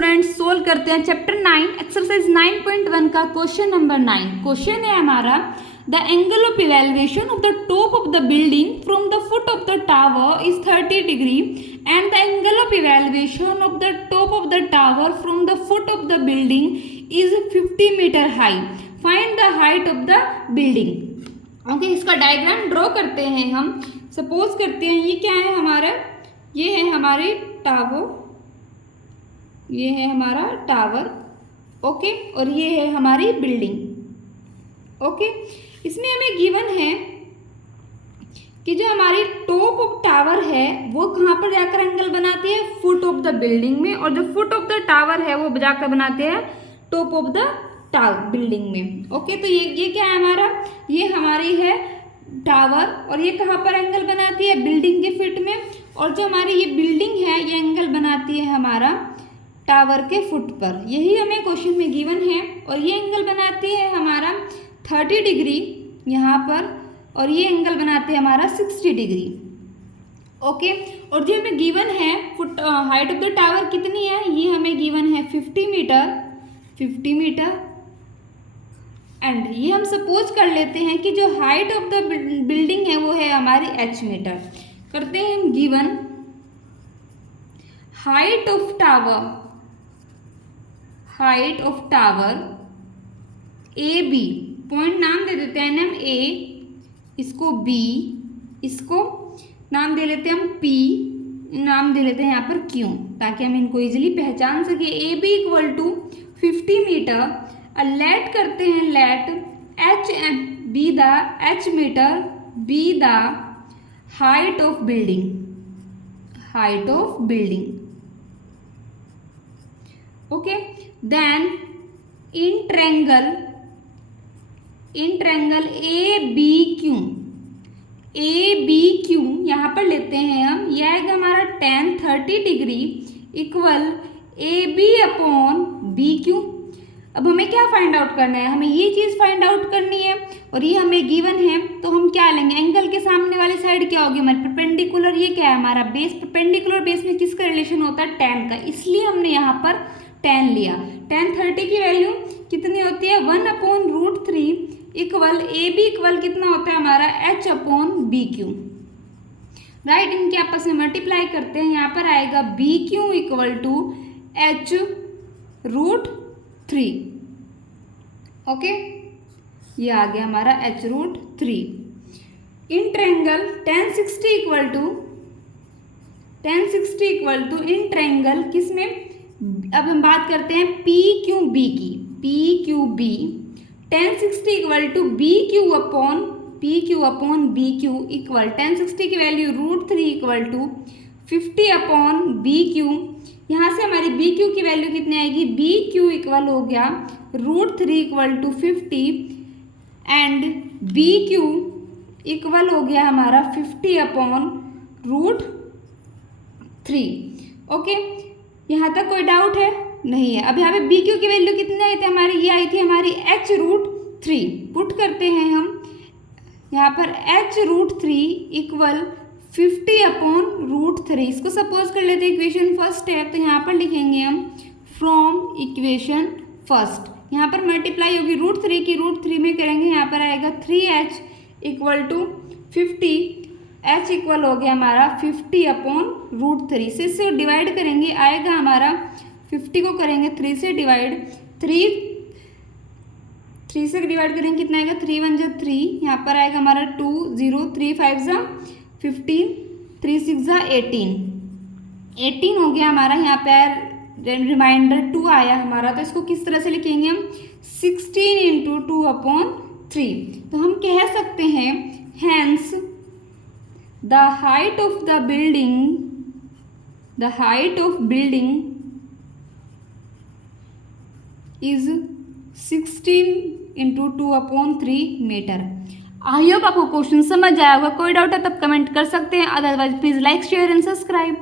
Students, solve करते हैं chapter 9 exercise 9.1 का क्वेश्चन नंबर 9। क्वेश्चन है हमारा, the angle of evaluation of the top of the building from the foot of the tower is 30 degree and the angle of evaluation of the top of the tower from the foot of the building is 50 metre high. Find the height of the building. Okay, इसका diagram draw करते हैं हम। Suppose करते हैं ये क्या है हमारा, ये है हमारे टावर, ये है हमारा टावर। ओके, और ये है हमारी बिल्डिंग। ओके, इसमें हमें गिवन है कि जो हमारी टॉप ऑफ टावर है वो कहाँ पर जाकर एंगल बनाती है, फुट ऑफ द बिल्डिंग में, और जो फुट ऑफ द टावर है वो जाकर बनाते हैं टॉप ऑफ द बिल्डिंग में। ओके, तो ये क्या है हमारा, ये हमारी है टावर, और ये कहाँ पर एंगल बनाती है, बिल्डिंग के फीट में। और जो हमारी ये बिल्डिंग है ये एंगल बनाती है हमारा टावर के फुट पर। यही हमें क्वेश्चन में गिवन है, और ये एंगल बनाती है हमारा 30 डिग्री यहाँ पर, और ये एंगल बनाती है हमारा 60 डिग्री। ओके, और जो हमें गिवन है foot height of the tower कितनी है, ये हमें गिवन है 50 मीटर। एंड ये हम सपोज कर लेते हैं कि जो हाइट ऑफ द बिल्डिंग है वो है हमारी h मीटर। करते हैं हम given height of tower A B, point नाम दे देते हैं हम ए, इसको बी, इसको नाम दे लेते हैं हम पी, नाम दे लेते हैं यहाँ पर क्यू, ताकि हम इनको इजीली पहचान सके। A B equal to 50 metre. Let करते हैं, let h be the h metre be the height of building. Okay, then in triangle A B Q यहाँ पर लेते हैं हम, यह आएगा हमारा tan 30 degree equal A B upon B Q. अब हमें क्या फाइंड आउट करना है, हमें ये चीज़ फाइंड आउट करनी है, और ये हमें गिवन है। तो हम क्या लेंगे, एंगल के सामने वाली साइड क्या होगी हमारी, परपेंडिकुलर। ये क्या है हमारा बेस, परपेंडिकुलर बेस में किसका रिलेशन होता है, tan का, इसलिए हमने यहाँ पर tan लिया। tan 30 की वैल्यू कितनी होती है, 1/√3 इक्वल ए बी इक्वल कितना होता है हमारा h upon B Q. Right, इनके आपस में मल्टीप्लाई करते हैं, यहाँ पर आएगा B Q equal to h√3। Okay, ये आ गया हमारा h√3। In triangle tan 60 equal to in triangle किसमें, अब हम बात करते हैं पी क्यू बी की, tan 60 equal to B Q upon B Q equal tan 60 की value √3 equal to 50 upon B Q. यहाँ से हमारी बी क्यू की वैल्यू कितनी आएगी, बी क्यू इक्वल हो गया √3 equal to 50 and B Q equal हो गया हमारा 50 अपॉन √3। ओके, यहाँ तक कोई डाउट है, नहीं है। अब यहाँ पे बी क्यू की वैल्यू कितनी आई थी हमारी, ये आई थी हमारी h√3। पुट करते हैं हम यहाँ पर h√3 इक्वल 50 अपॉन √3। इसको सपोज कर लेते हैं इक्वेशन फर्स्ट है, तो यहाँ पर लिखेंगे हम फ्रॉम इक्वेशन फर्स्ट। यहाँ पर मल्टीप्लाई होगी √3 की, √3 में करेंगे, यहाँ पर आएगा 3h equal to 50, h equal हो गया हमारा 50 अपॉन √3 से इससे डिवाइड करेंगे, आएगा हमारा 50 को करेंगे 3 से डिवाइड, 3 से डिवाइड करेंगे कितना आएगा, 3 1 जा 3, यहाँ पर आएगा हमारा 2 0 3 5 जा 15 3 6 जा 18 हो गया हमारा। यहाँ पे रिमाइंडर 2 आया हमारा, तो इसको किस तरह से लिखेंगे हम, 16 इंटू 2 अपॉन 3। तो हम कह सकते हैं hence the height of building is 16 into 2 upon 3 metre. I hope आपको क्वेश्चन समझ आया होगा। कोई डाउट है तब कमेंट कर सकते हैं, otherwise please like share and subscribe.